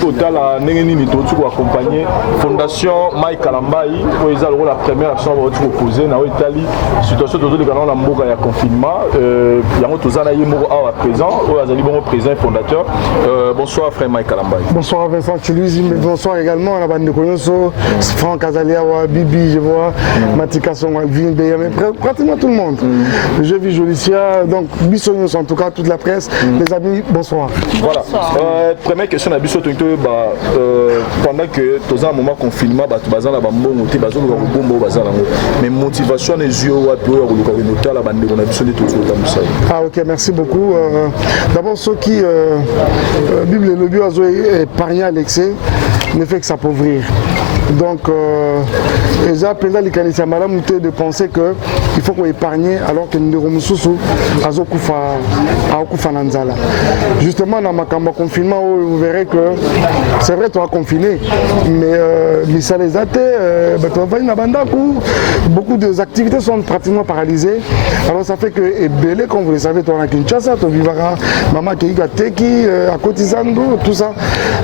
Total Nengenini Totu accompagné Fondation Mike Kalambai pour la première action à proposer dans l'Italie situation de la Mboka ya confinement il y a tous à présent au président fondateur bonsoir frère Mike Kalambai. Bonsoir Vincent Chuluzi, bonsoir également à la bande de Koyoso, Franck Azalia, Bibi, je vois Matika Son, Alvin, pratiquement tout le monde. Je vis Jolicia, donc Bissonios en tout cas, toute la presse, les amis, bonsoir. Voilà, première question à Bissonios, pendant que tu as un moment confinement, tu as un bon mais motivation les yeux à la bande de Bissonios. Ah ok, merci beaucoup. D'abord ceux qui, Bible et le bio a épargné à l'excès, ne fait que s'appauvrir. Donc, les appels les canadiens de penser qu'il faut qu'on épargne alors que nous devons sous à Nanzala. Justement, dans ma confinement, vous verrez que c'est vrai, tu as confiné, mais ça les a été. Beaucoup des activités sont pratiquement paralysées. Alors, ça fait que, belé, comme vous le savez, tu as Kinshasa, tu vivras Maman Keiga Teki, à Kotizando, tout ça.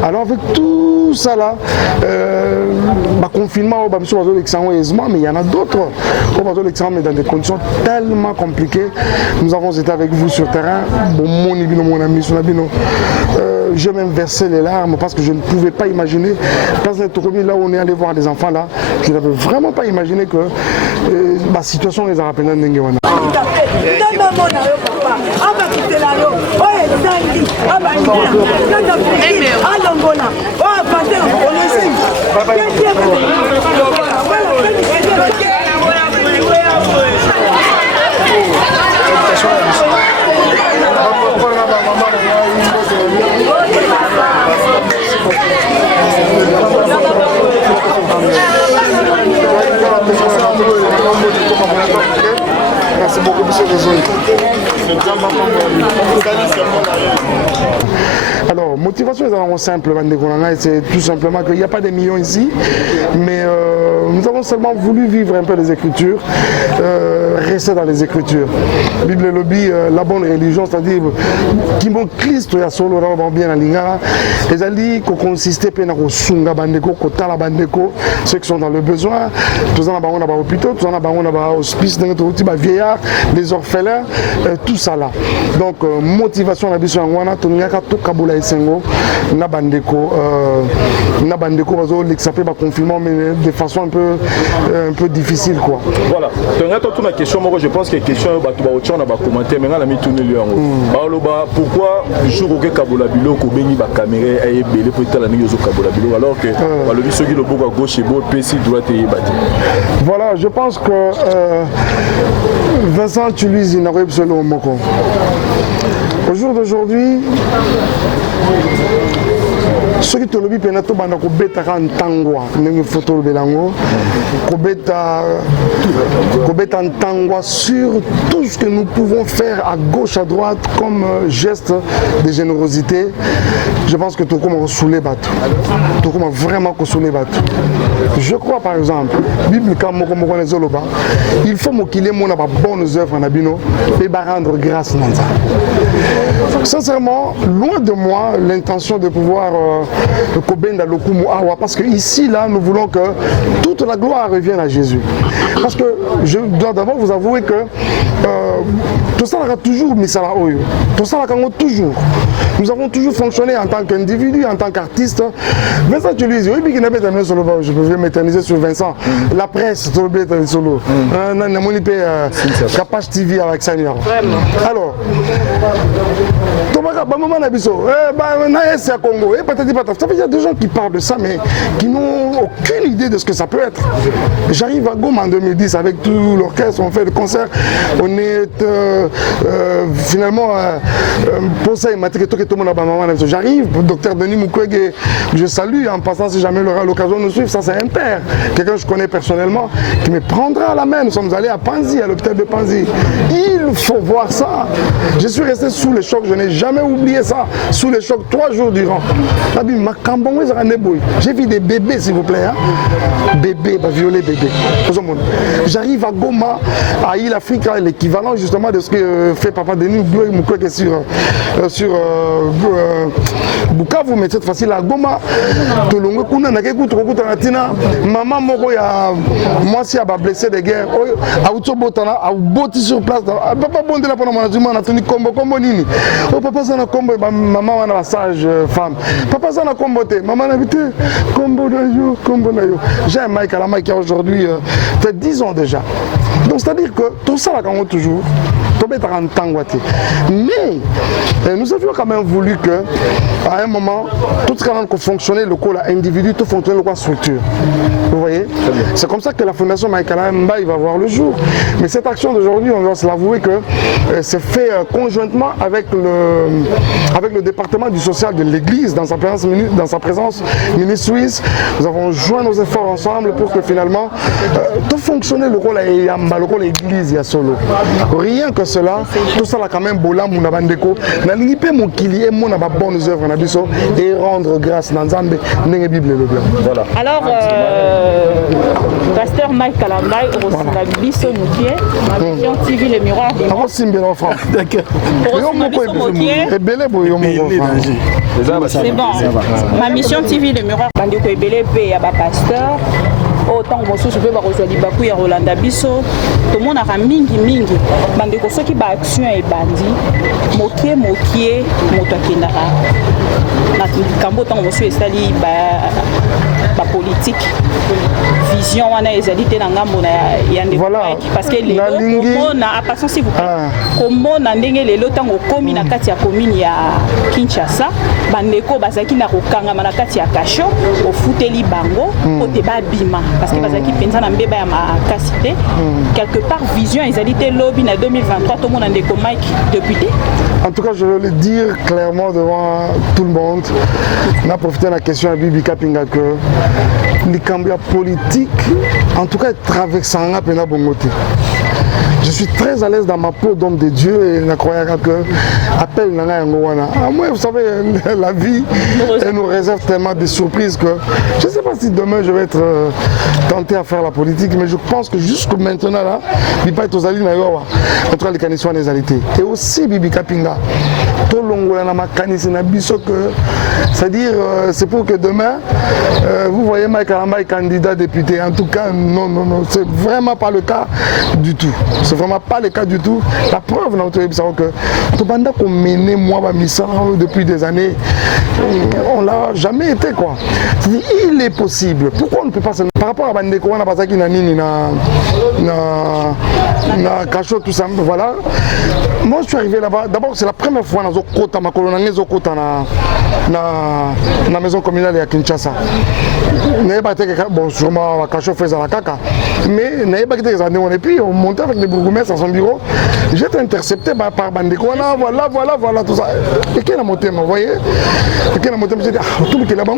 Alors, avec tout ça là, confinement, mais il y en a d'autres. Mais dans des conditions tellement compliquées. Nous avons été avec vous sur le terrain. Mon ami, j'ai même versé les larmes parce que je ne pouvais pas imaginer. Là où on est allé voir les enfants là, je n'avais vraiment pas imaginé que la situation les a rappelés. Merci beaucoup, monsieur le Alors, motivation est simple, c'est tout simplement qu'il n'y a pas de millions ici, mais nous avons seulement voulu vivre un peu les Écritures, rester dans les Écritures. Bible et lobby, la bonne religion, c'est-à-dire qui m'ont Christ, ya solo bien à l'ingala, les alliés qui consistent à sunga bandeko, kota la bandeko, ceux qui sont dans le besoin, tous en a hôpitaux, tous en a hospice, vieillards, les orphelins, tout ça là. Donc, motivation la biso ngwana, tonyaka to kabula esengo, na bandeko l'exapé ba confinement mais de façon un peu difficile quoi. Voilà. Donc la question moi je pense que question ba tu ba otcha na ba commenter mais na mi tourner lui en haut. Pourquoi jour au kabula bilo ko bengi ba caméra ay belé pour tala ni yozo kabula bilo alors que le biso qui le boko à gauche et beau PC droite et bâti. Voilà, je pense que Vincent Chuluzi n'a pas absolument moko. Au jour d'aujourd'hui, ceux qui te le disent, penato banda ko beta kan tangwa, nengi photo belango, ko beta tangwa sur tout ce que nous pouvons faire à gauche à droite comme geste de générosité. Je pense que tout comme ressoulé bateau, tout comme vraiment ressoulé bateau. Je crois par exemple, Bible comme il faut qu'il ait mon bonnes œuvres en abino et rendre grâce dans ça. Sincèrement, loin de moi l'intention de pouvoir parce que ici, là, nous voulons que toute la gloire revienne à Jésus. Parce que je dois d'abord vous avouer que tout ça a toujours mis ça là tout ça toujours. Nous avons toujours fonctionné en tant qu'individu, en tant qu'artiste. Vincent Chuluzi, je peux m'éterniser sur Vincent. La presse, solo. Capage TV avec ça. Alors, ça veut dire des gens qui parlent de ça, mais qui n'ont aucune idée de ce que ça peut être. J'arrive à Goma en 2010 avec tout l'orchestre, on fait le concert, on est finalement pour ça, il m'a dit que tout le monde a maman. J'arrive, docteur Denis Mukwege, je salue en passant si jamais il aura l'occasion de nous suivre, ça c'est un père, quelqu'un que je connais personnellement, qui me prendra à la main. Nous sommes allés à l'hôpital de Panzi. Il faut voir ça. Je suis resté sous le choc, je n'ai jamais oublié ça sous le choc 3 jours durant. J'ai vu des bébés, s'il vous plaît. Hein? Bébés, violer bébés. J'arrive à Goma, à Île Afrique, l'équivalent justement de ce que fait Papa Denis Mukwege sur Bukavu, mais cette fois-ci à Goma. Maman moko ya moi si a blessé de guerre, a utobotana, a boti sur place. Papa bonde la pendant mon a tenu combo nini. Oh papa ça na combo maman wana sage femme. Papa ça na combo te, maman na vite combo na yo. J'ai un Mike à la Mike aujourd'hui peut-être 10 ans déjà. Donc c'est-à-dire que tout ça là quand toujours mais nous avions quand même voulu que à un moment tout ce qui fonctionnait le corps individu, tout fonctionnait le corps structure. Vous voyez, c'est comme ça que la fondation Maïkala Mbaye va voir le jour. Mais cette action d'aujourd'hui, on doit se l'avouer que c'est fait conjointement avec le département du social de l'église dans sa présence ministre suisse. Nous avons joint nos efforts ensemble pour que finalement tout fonctionnait le rôle de l'église et solo. Rien que cela, tout ça là quand même bola mon abandeko. Nalingi pe mon kilié mon aba bonnes œuvres na biso et rendre grâce dans Nzambe ndenge Bible le blanc. Voilà. Alors pasteur Mike Kalambay Rosina Biso Moutier, ma mission TV le miroir des mondes. C'est bon. Ma mission TV le miroir bandeko ebele pe ya ba pasteur. Autant que je peux rejoindre Bakou et Rolanda Bisso, tout le monde a mingi. Bandeko soki ba action et bandi, mokie, motokinara. Na kambo tant que je suis installé ba politique. Vision wana ezalité na ngambo na yande parce que les on a patience s'il vous plaît. Comme on a ndenge lelo tango komi na kati ya commune ya Kinshasa, bandeko bazaki na kokanga na kati ya kasho au futeli bango au débat bima parce que bazaki penza na mbeba ya makasité quelque part vision ezalité lobby na 2023 tout le monde a ndeko Mike député. En tout cas, je veux le dire clairement devant tout le monde. On a profité de la question à Bibi Kapinga que les cambia politiques, en tout cas, traversant un peu la bongoté. Je suis très à l'aise dans ma peau d'homme de Dieu et je crois que appelle Nana Ngowana. Moi, vous savez, la vie, elle nous réserve tellement de surprises que je ne sais pas si demain je vais être tenté à faire la politique, mais je pense que jusqu'à maintenant, là, il n'y a pas de Zali Nayowa, en tout cas, les canissois des alités. Et aussi, Bibi Kapinga, tout le monde a ma canisse na biso que, c'est-à-dire, c'est pour que demain, vous voyez Mike Kalambay candidat député. En tout cas, non, c'est vraiment pas le cas du tout. C'est vraiment pas le cas du tout. La preuve, nous avons que tout le monde a mené moi depuis des années, on l'a jamais été quoi. Il est possible. Pourquoi on ne peut pas se... Par rapport à Bandeko, on a pas ça qui n'a ni na cachot tout ça. Voilà. Moi, je suis arrivé là-bas. D'abord, c'est la première fois dans Zokota, ma colonne Zokota na maison communale à Kinshasa. Bon, sûrement, la cachot faisait la caca. Mais il n'y avait pas des années. Et puis, on montait avec les bourgmestres à son bureau. J'étais intercepté par Bandeko. Voilà, tout ça. Et qui a monté, vous voyez? Et qui a monté, je me dit, tout le monde là-bas,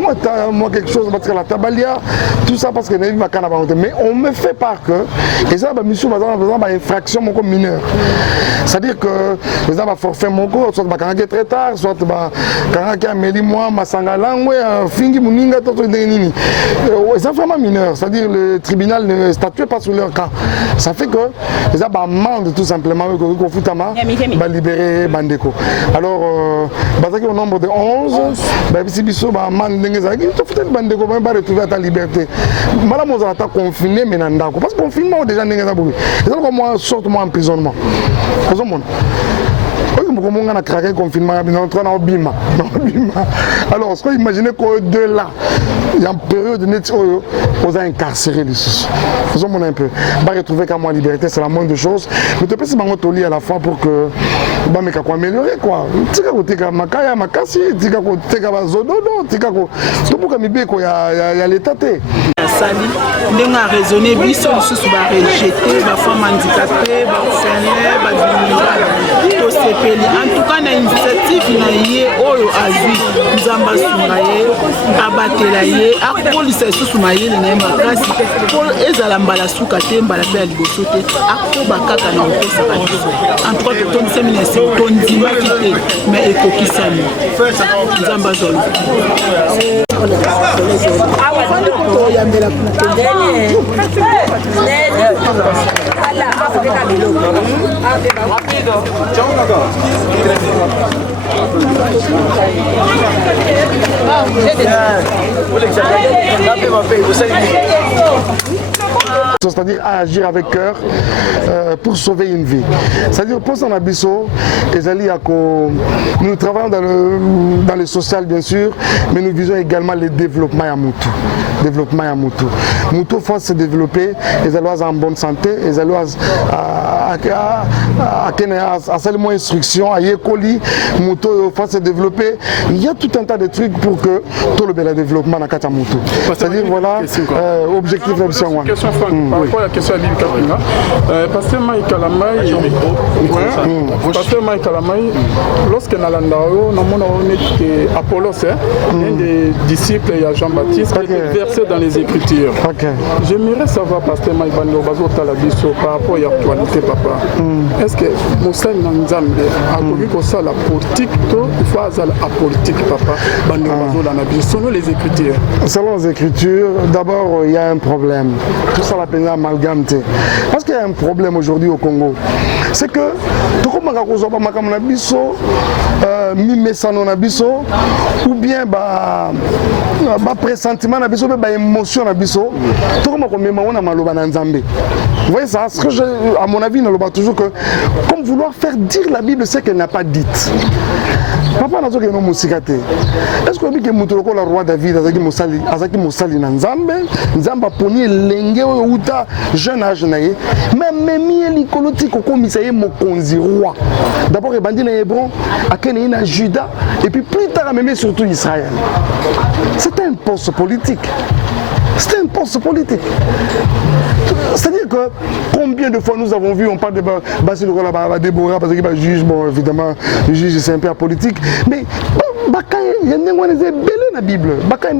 moi, quelque chose, parce que la tabalia, tout ça, parce que je n'ai pas monté. Mais on me fait part que, et ça, monsieur, par exemple, infraction mineure. C'est-à-dire que, par exemple, forfait mon cours, soit quand on est très tard, soit quand on a mêlé moi, ma sangalangwe, fingi muninga, tout nini. C'est vraiment mineur. C'est-à-dire le tribunal ne statue pas sur leur cas. Ça fait que, les gens demandent tout simplement que Foutama va libérer Bandeko. Alors, au nombre de 11, si Bissot va demander Bandeko va retrouver ta liberté. Madame, on a confiné, mais parce que confinement, déjà, n'est pas beaucoup. Et donc, moi, sorte-moi emprisonnement. On a craqué le confinement, on est entré dans Bima. Alors, ce qu'on imagine qu'au-delà, il y a une période où on a incarcéré les sous. Vous avez un peu. On va retrouver qu'à moi liberté, c'est la moindre chose. Mais tu peux se mettre à la fois pour que on va améliorer quoi. Tu sais makaya makasi, tu sais zododo, tu sais tout pour que mi beko ya l'état. Sali, on a raisonné biso sous ba rejeter ba femme handicapée, ba orphelin, ba diminué, to sepeli. En tout cas, na initiative na yé oyo azui nzamba sungaye abatela ye akolisa lisusu mayele na ye makasi po ezala mbala suka te mbala mpe ya liboso te akoba kaka na opesaka biso antoka totondisami na esengo tondimaki te me ekokisami nzambe azolo toyambela c'est-à-dire à agir avec cœur pour sauver une vie. C'est-à-dire pour son abisso, nous travaillons dans le social bien sûr, mais nous visons également le développement à Moutou. Développement à Moutou. Moutou faut se développer, les allois en bonne santé, les allois à seulement instruction, à Yekoli, Moutou faut se développer. Il y a tout un tas de trucs pour que tout le développement dans Kata Moutou. C'est-à-dire voilà, objectif d'option. Par rapport à la question à Bibi Kapinga, Pasteur Mike Alamai, Pasteur Mike Alamai, lorsque Nalandao, on est Apollos, un des disciples de Jean-Baptiste, qui était versé dans les Écritures. J'aimerais savoir, Pasteur Mike Bando Bazo Talabiso, par rapport à l'actualité, papa. Est-ce que Moussa Nzambe a connu que ça la politique, il faut la politique, papa, Bando Bazo Lanabiso, selon les Écritures? Selon les Écritures, d'abord, il y a un problème. Tout ça, la peine amalgame. Parce qu'il y a un problème aujourd'hui au Congo. C'est que, tout comme ou bien pressentiment, émotion, tout comme vous voyez ça, à mon avis, on le toujours que, comme vouloir faire dire la Bible ce qu'elle n'a pas dite. Papa n'a pas dit est-ce que le roi David a dit Moussali Nzambe, Nzamba poni lenge uta jeune âge naïe, mais mi likoloti koko misaye mokonzi roi. D'abord il bandit na Hébron, à Kénéine à Juda, et puis plus tard même surtout Israël. C'était un poste politique. C'était un poste politique. C'est-à-dire que combien de fois nous avons vu, on parle de Basile Déborah, parce qu'il est juge, bon évidemment, le juge c'est un peu apolitique, mais il y a la Bible.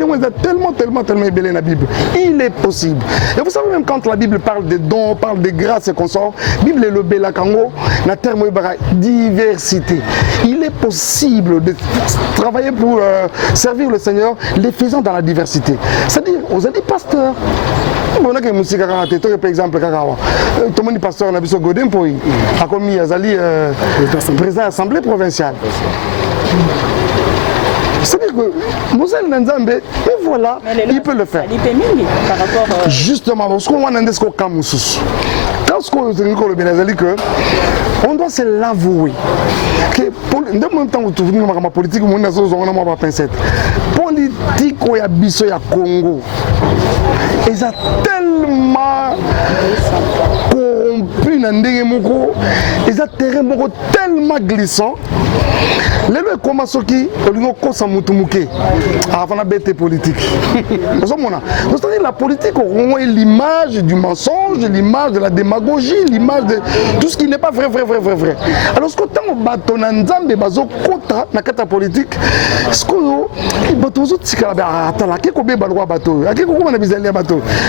Tellement ébélé la Bible. Il est possible. Et vous savez, même quand la Bible parle des dons, parle des grâces et consorts, la Bible est le Bela Kango, la terme diversité. Il est possible de travailler pour servir le Seigneur, les faisant dans la diversité. C'est-à-dire, aux amis pasteurs. On a que par exemple, tout le monde est pasteur, on a vu ce Godin pour lui. A commis Azali, président de l'Assemblée provinciale. C'est-à-dire que Moussel Nzambe, mais voilà, il peut le faire. Justement, parce qu'on a un discours comme Moussous. Quand on doit se l'avouer. En même temps, la politique, on a pas pincette. Politique, il y a biso ya Congo. Ils ont tellement corrompu dans des moko, ils ont tellement glissant. Les gens commencent à dire avant la bête politique. C'est-à-dire la politique est l'image du mensonge, l'image de la démagogie, l'image de tout ce qui n'est pas vrai. Alors, quand on bâton Nzambe bazo contre la politique,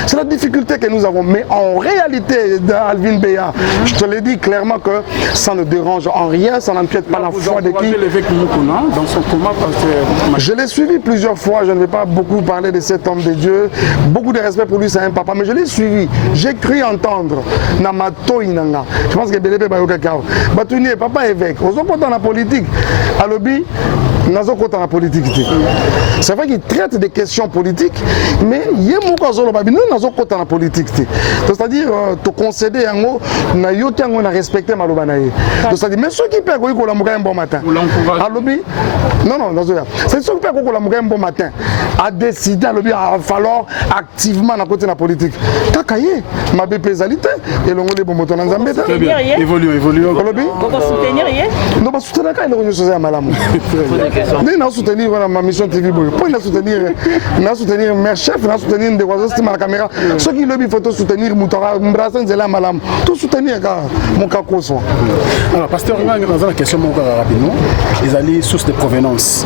c'est la difficulté que nous avons. Mais en réalité, Alvin Béa, je te l'ai dit clairement que ça ne dérange en rien, ça n'empiète pas la foi de qui. Dans son coma, je l'ai suivi plusieurs fois, je ne vais pas beaucoup parler de cet homme de Dieu. Beaucoup de respect pour lui, c'est un papa, mais je l'ai suivi. J'ai cru entendre Namato Inanga. Je pense que Bélébé Bayokakao. Batounie, papa évêque, aux autres dans la politique, à l'objet, dans la politique. C'est vrai qu'il traite des questions politiques, mais il y a beaucoup dans la politique. C'est-à-dire, te concéder en haut, na respecter Malobanaye. C'est-à-dire, mais ceux qui perdent un bon matin. Non, c'est ceux qui perdent un bon matin. À décider, à falloir activement à côté de la politique. Takaye, ma bépésalité, et l'on est bon moton en Zambie. Évoluer. Vous soutenir rien? Non, pas soutenir quand il est à Malamou. Nous soutenir ma mission TV. Pour nous soutenir mes chefs, nous soutenir des oiseaux à la caméra. Ceux qui lobby, il faut soutenir Moutara, Mbrasen, Zela, Malam. Tout soutenir mon cas. Alors, pasteur, on a une question rapidement. Ils allaient source de provenance.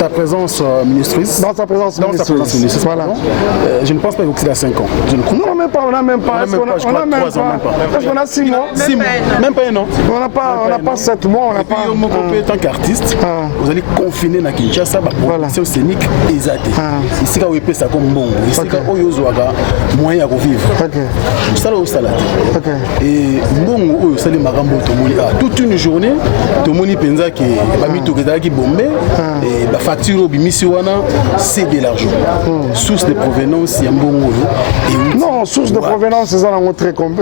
ta présence ministrice. Dans sa présence ministrice. Voilà. Je ne pense pas que c'est à 5 ans. Je ne crois non, même pas, on n'a même pas. On a même pas. Parce qu'on a 6 mois. Même pas un an. On n'a pas 7 mois, on n'a pas. En tant qu'artiste, vous allez confiner na Kinshasa, c'est scénique et zaté. Ici, quand vous payez ça comme bon, ici, quand vous avez moyen de vivre. Ça, c'est ça. Et bon, ça, toute une journée, tout le monde pense que les bombé et la facture c'est de l'argent. Source de provenance, c'est un bon mot. Non, source de provenance,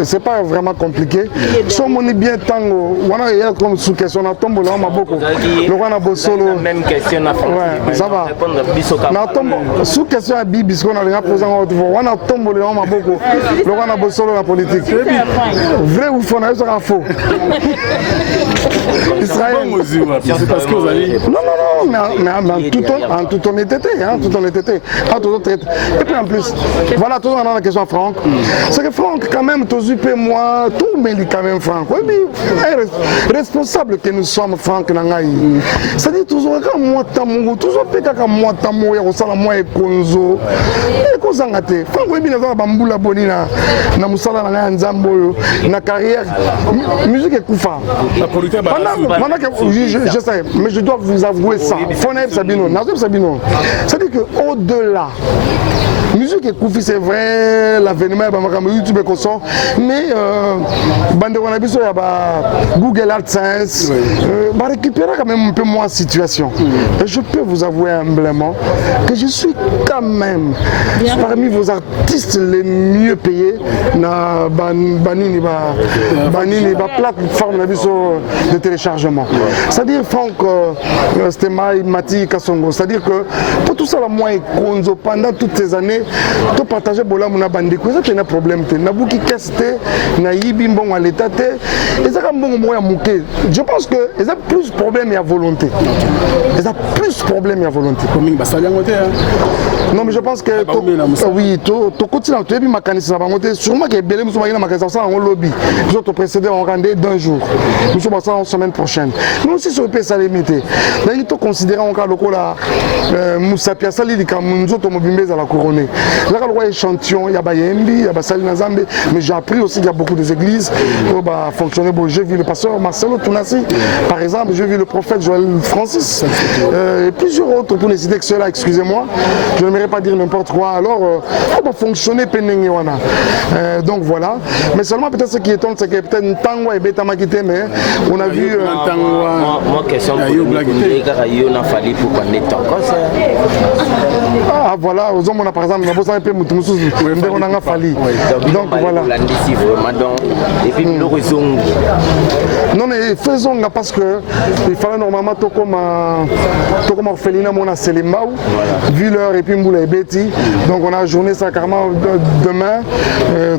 c'est pas vraiment compliqué. Si on est bien tango, on a comme sous question, on a tombé là, on a beaucoup. Le roi a solo. Même question à ouais, ça va. Sous question à Bibi, parce qu'on a déjà posé en haute voix. On a tombé là, on a beaucoup. Le roi a solo la politique. Vrai ou faux, on a eu un faux. Israël. Parce que vous allez. Non, mais en toute honnêteté. Et puis en plus, voilà, tout le monde a la question à Franck. C'est que Franck, quand même, moi, tout me dit quand même Franck. Oui, mais responsable que nous sommes, Franck Nangaï. C'est-à-dire, toujours, quand moi, toujours, quand moi, moi, et Konzo. Et Kozangate. Franck, oui, bien, Bamboula Bonina, Namusala Nangaï, Nzambo, na carrière. Musique est Koufa. Je sais, mais je dois vous avouer ça. Foneb Sabino, Nazem Sabino. C'est-à-dire qu'au-delà, musique et Koufi, c'est vrai, l'avènement, YouTube et comme ça, mais Banderonabiso, il y a Google AdSense, récupérer quand même un peu moins la situation. Et je peux vous avouer humblement que je suis quand même parmi vos artistes les mieux payés dans Banini, plateforme de téléchargement. C'est-à-dire, Franck, c'était Mati Kassongo. C'est-à-dire que pour tout ça, moi et Konzo, pendant toutes ces années, tu partageais Bola Mouna Bandeko, ça c'est un problème. Nabouki Keste, Naïbi Mbon à l'état, et ça comme bon moyen mouké. Je pense que ils ont plus de problèmes à volonté. Ils ont plus de problèmes à volonté. Non, mais je pense que oui, tu continues, tu es bien mécanisme, sûrement que Belé nous sommes dans magasin en lobby. Nous autres précédents on rendait d'un jour. Nous sommes en semaine prochaine. Nous aussi sur le pays ça limité. D'ailleurs, tu considères encore le coup là Moussa Piassali dit quand nous autres mobilisés à la couronne. Là le roi échantillon, il y a Bayembi, il y a Basali Nazambe, mais j'ai appris aussi qu'il y a beaucoup des églises qui va fonctionner. Bon, j'ai vu le pasteur Marcelo Tounassi, par exemple, j'ai vu le prophète Joël Francis, et plusieurs autres pour les citer que ceux-là, excusez-moi, je n'aimerais pas dire n'importe quoi. Alors, on va fonctionner Penengewana. Donc voilà. Mais seulement peut-être ce qui étonne, c'est que peut-être Ntangwa et Beta Makite, mais on a vu. Moi, question pour on a fallu pour qu'on ait un concert. Ah voilà, aux hommes on a par exemple, on a peu on a fallu. Donc voilà. Et puis nous raison. Non mais faisons parce que il fallait normalement tout comme orphelinat mon a Selimbaou, vu l'heure et puis Mboula et Betty. Donc on a journée ça carrément demain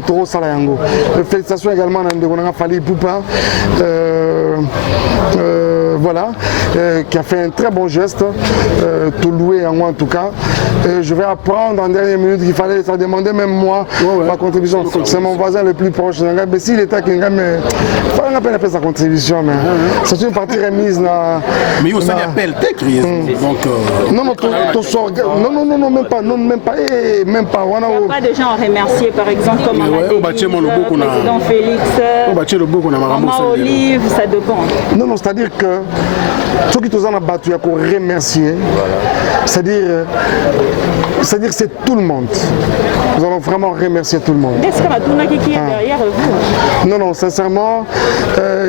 Toro Salayango. Félicitations également à on a fallu Poupa. Voilà, qui a fait un très bon geste, tout loué en moi en tout cas. Je vais apprendre en dernière minute qu'il fallait, ça demandait même moi ma contribution. C'est mon voisin le plus proche. Mais s'il était qu'il fallait à peine faire sa contribution, mais c'est une partie remise. Mais il y a aussi un appel technique. Non, même pas. Il n'y a pas de gens à remercier, par exemple, comme le président Félix, Maman Olive, ça dépend. Non, c'est-à-dire que ceux qui ont battu, il faut remercier. C'est-à-dire c'est tout le monde. Nous allons vraiment remercier tout le monde. Est-ce qu'il y a derrière vous? Non, sincèrement,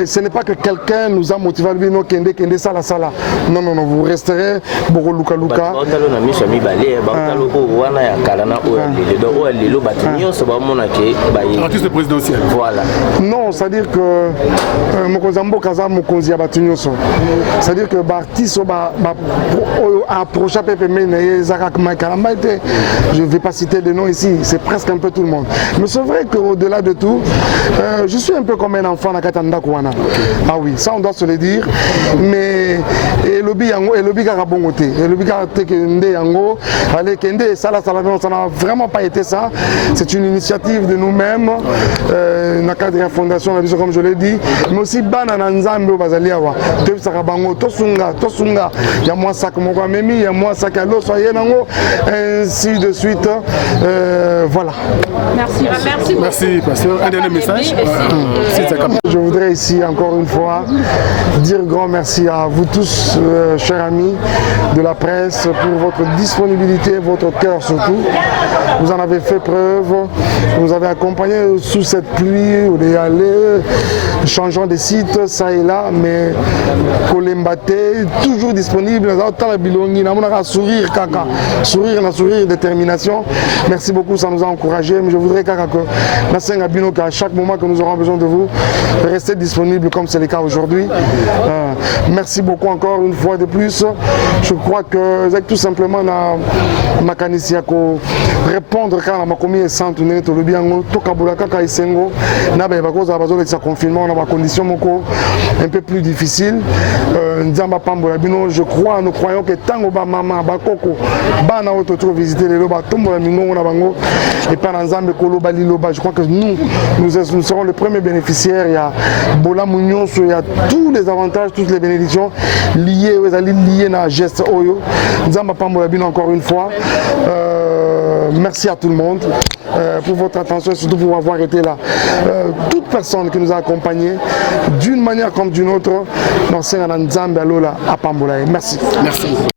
ce n'est pas que quelqu'un nous a motivé à dire non, Kende, Sala. Non, vous resterez Boro Luka. Artiste présidentiel. Voilà. Non, c'est-à-dire que Mokozambo Kaza Mokonzi Abatunyoso. C'est-à-dire que l'artiste a approché PPM, Zarak Makalamba, côté. Je ne vais pas citer de noms ici, c'est presque un peu tout le monde. Mais c'est vrai qu'au-delà de tout, je suis un peu comme un enfant à Katanda Kouana. Ah oui, ça on doit se le dire. Mais et lobby yango et lobby karabongote et lobby karate kende yango allez kende ça n'a vraiment pas été ça. C'est une initiative de nous-mêmes dans le cadre de la fondation comme je l'ai dit, mais aussi banana nzambe bazali awa te sakabango tosunga il y a moi ça comme moi memi il y a moi ça kalo soyez nango ainsi de suite voilà. Merci pasteur. Un dernier message. Je voudrais ici encore une fois dire grand merci à vous tous, chers amis de la presse, pour votre disponibilité, votre cœur surtout. Vous en avez fait preuve, vous nous avez accompagnés sous cette pluie, on est allé, changeant des sites, ça et là, mais Kolembate, toujours disponible, sourire, détermination. Merci beaucoup, ça nous a encouragés, mais je voudrais qu'à chaque moment que nous aurons besoin de vous, restez disponible comme c'est le cas aujourd'hui. Merci beaucoup encore une fois de plus. Je crois que c'est tout simplement ma canisiako répondre quand ma commis est sans tourner tout le bien tout kabula kaka isengo na ba cause à besoin de sa confinement dans ma condition moko un peu plus difficile nzamba pambola bino je crois nous croyons que tango ba mama ba koko bana auto trop visiter les loba tombola mingo na bango et pas nzambe kolo bali loba je crois que nous serons les premiers bénéficiaires. Il y a Bola Mounion, il y a tous les avantages, toutes les bénédictions liées à la geste Oyo. Nzamba Pambola Bino encore une fois. Merci à tout le monde pour votre attention et surtout pour avoir été là. Toute personne qui nous a accompagnés d'une manière comme d'une autre dans Nzamba Lola à Pambola. Merci. Merci.